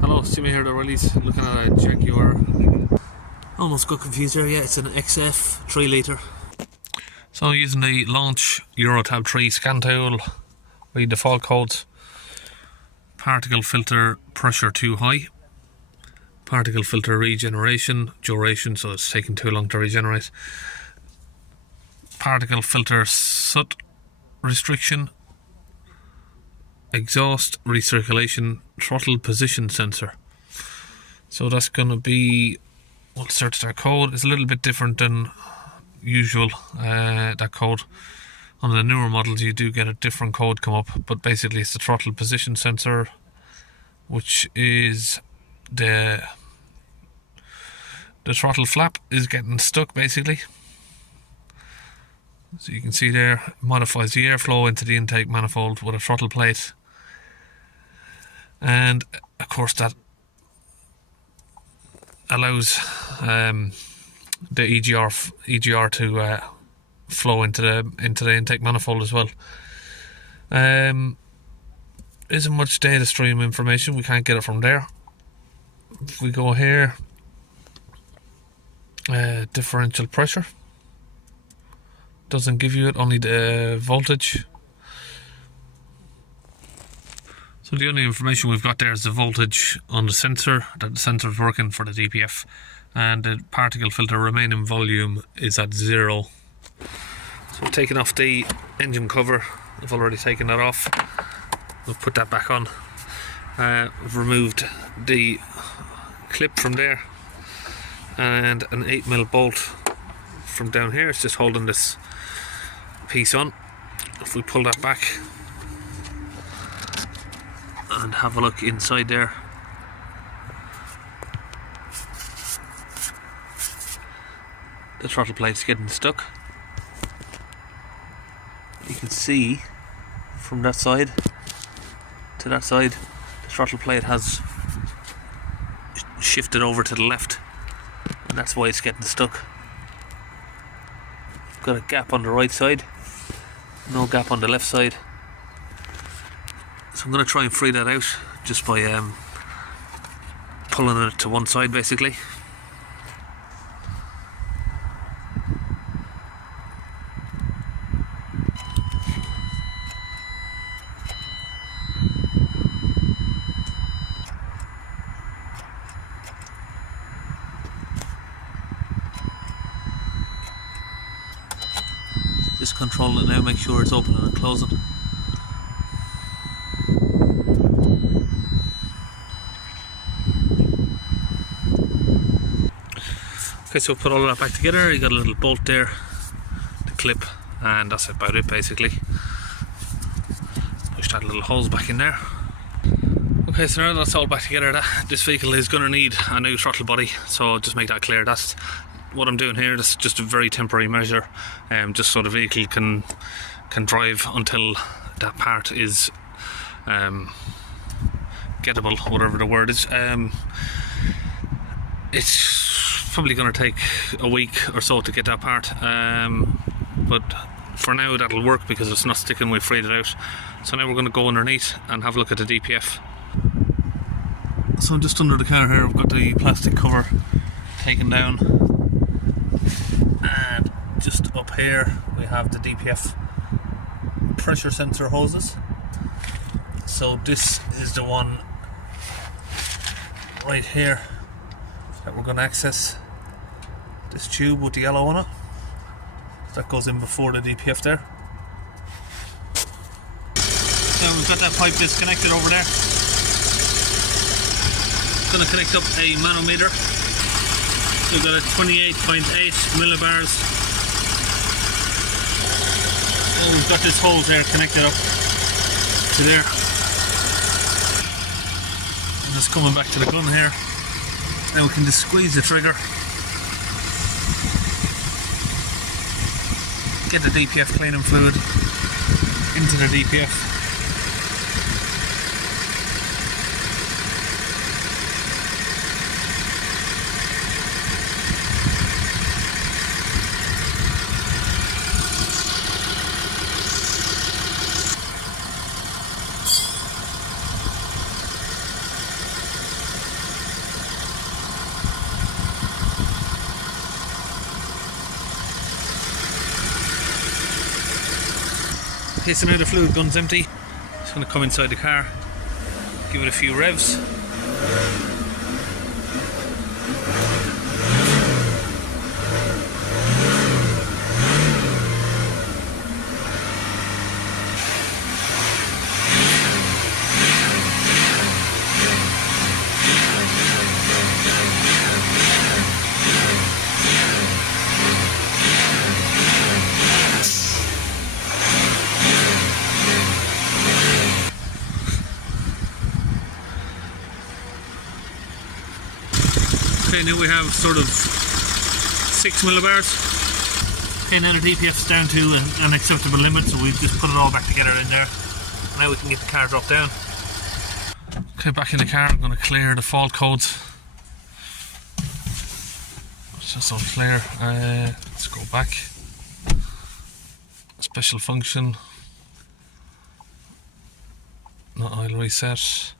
Hello, it's Jimmy here, the release, looking at a Jaguar. Almost got confused there, yeah, it's an XF 3 litre. So I'm using the launch Eurotab 3 scan tool, read the fault codes. Particle filter pressure too high. Particle filter regeneration, duration, so it's taking too long to regenerate. Particle filter soot restriction. Exhaust recirculation, throttle position sensor. So that's going to be, we'll search that code. It's a little bit different than usual, that code. On the newer models you do get a different code come up, but basically it's the throttle position sensor, which is the throttle flap is getting stuck basically. So you can see there, it modifies the airflow into the intake manifold with a throttle plate. And of course that allows the EGR to flow into the intake manifold as well. Isn't much data stream information, we can't get it from there. If we go here, differential pressure, doesn't give you it, only the voltage. So the only information we've got there is the voltage on the sensor, that the sensor is working for the DPF, and the particle filter remaining volume is at 0. So we've taken off the engine cover, I've already taken that off, we've put that back on. We've removed the clip from there, and an 8mm bolt from down here, it's just holding this piece on. If we pull that back and have a look inside there, the throttle plate's getting stuck. You can see from that side to that side, the throttle plate has shifted over to the left, and that's why it's getting stuck. Got a gap on the right side, no gap on the left side. So I'm going to try and free that out just by pulling it to one side basically. Just control it now, make sure it's opening and closing. Okay, so put all of that back together. You got a little bolt there, the clip, and that's about it basically. Push that little hose back in there. Okay, so now that's all back together, this vehicle is going to need a new throttle body, so just make that clear. That's what I'm doing here. This is just a very temporary measure, just so the vehicle can drive until that part is gettable, whatever the word is. It's probably going to take a week or so to get that part, but for now that'll work because it's not sticking. We freed it out. So now we're going to go underneath and have a look at the DPF. So just under the car here, I've got the plastic cover taken down, and just up here we have the DPF pressure sensor hoses. So this is the one right here that we're going to access, this tube with the yellow on it. That goes in before the DPF there. So we've got that pipe disconnected over there. Going to connect up a manometer. So we've got a 28.8 millibars. And we've got this hose there connected up to there. And just coming back to the gun here. Now we can just squeeze the trigger, get the DPF cleaning fluid into the DPF. Okay, so now the fluid gun's empty. Just going to come inside the car, give it a few revs. Okay, now we have sort of 6 millibars. Okay, now the DPF is down to an acceptable limit, so we've just put it all back together in there. Now we can get the car dropped down. Okay, back in the car, I'm going to clear the fault codes. It's just all clear. Let's go back. Special function. Not oil reset.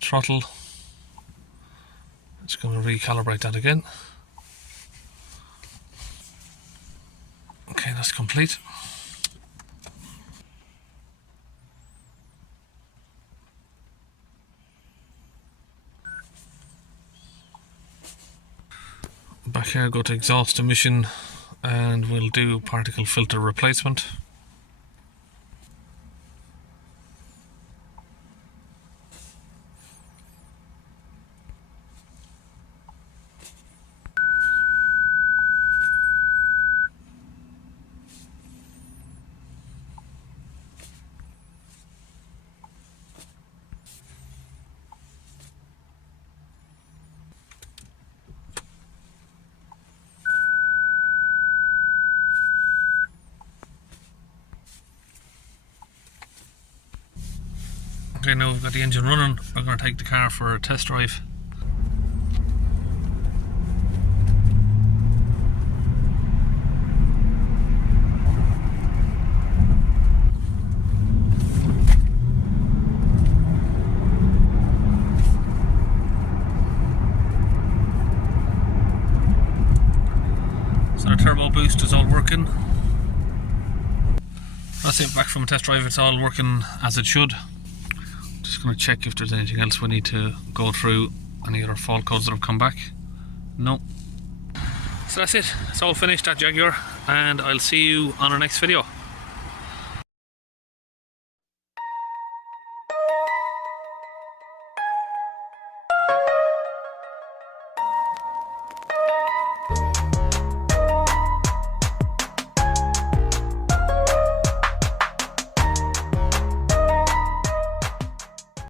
Throttle. Just going to recalibrate that again. Okay, that's complete. Back here, go to exhaust emission and we'll do particle filter replacement. Okay, now we've got the engine running, we're going to take the car for a test drive. So the turbo boost is all working. That's it, back from a test drive, it's all working as it should. Just going to check if there's anything else we need to go through, any other fault codes that have come back. No. So that's it, it's all finished at Jaguar, and I'll see you on our next video.